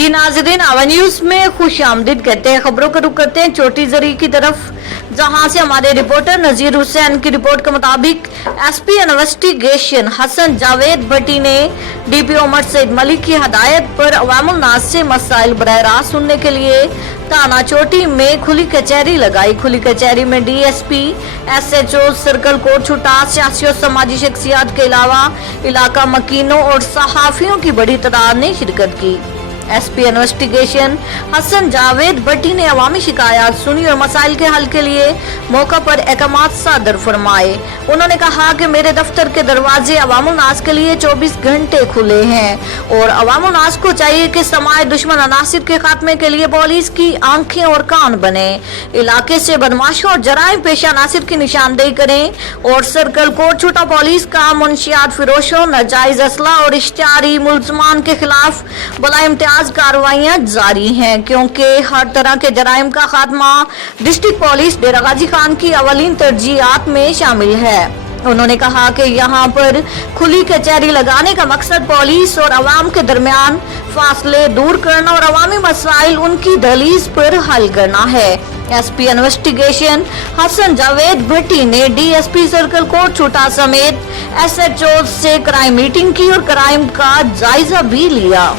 जी नाज़रीन, आवा न्यूज में खुश आमदीद कहते हैं। खबरों का रुख करते हैं चोटी जरी की तरफ, जहां से हमारे रिपोर्टर नजीर हुसैन की रिपोर्ट के मुताबिक एसपी इन्वेस्टिगेशन हसन जावेद भट्टी ने डीपी उमर सईद मलिक की हदायत पर अवामुल नास से मसाइल बराह रास्त सुनने के लिए थाना चोटी में खुली कचहरी लगाई। खुली कचहरी में डीएसपी, एसएचओ, सर्कल कोर्ट छुटा, सियासी और समाजी शख्सियात के अलावा इलाका मकीनों और सहाफियों की बड़ी तादाद ने शिरकत की। एसपी इन्वेस्टिगेशन हसन जावेद भट्टी ने अवामी शिकायत सुनी और मसाइल के हल के लिए मौका पर अहकामात सादर फरमाए। उन्होंने कहा कि मेरे दफ्तर के दरवाजे अवामुल नास के लिए 24 घंटे खुले हैं और अवामुल नास को चाहिए कि समाज दुश्मन अनासिर के खात्मे के लिए पुलिस की आंखें और कान बने, इलाके से बदमाशों और जराइम पेशा अनासिर की निशानदेही करें और सर्कल कोर्ट छुटा पुलिस का मुंशियात फिरोशों, नाजायज असला और इश्तिहारी मुलजमान के खिलाफ बला इम्तियाज कार्रवाइयां जारी हैं, क्योंकि हर तरह के जराइम का खात्मा डिस्ट्रिक्ट पुलिस डेरा गाजी खान की अवलीन तरजीहात में शामिल है। उन्होंने कहा कि यहाँ पर खुली कचहरी लगाने का मकसद पुलिस और अवाम के दरमियान फासले दूर करना और अवामी मसाइल उनकी दहलीज पर हल करना है। एसपी इन्वेस्टिगेशन हसन जावेद भट्टी ने डीएसपी सर्कल कोर्ट छुटा समेत एसएचओ से क्राइम मीटिंग की और क्राइम का जायजा भी लिया।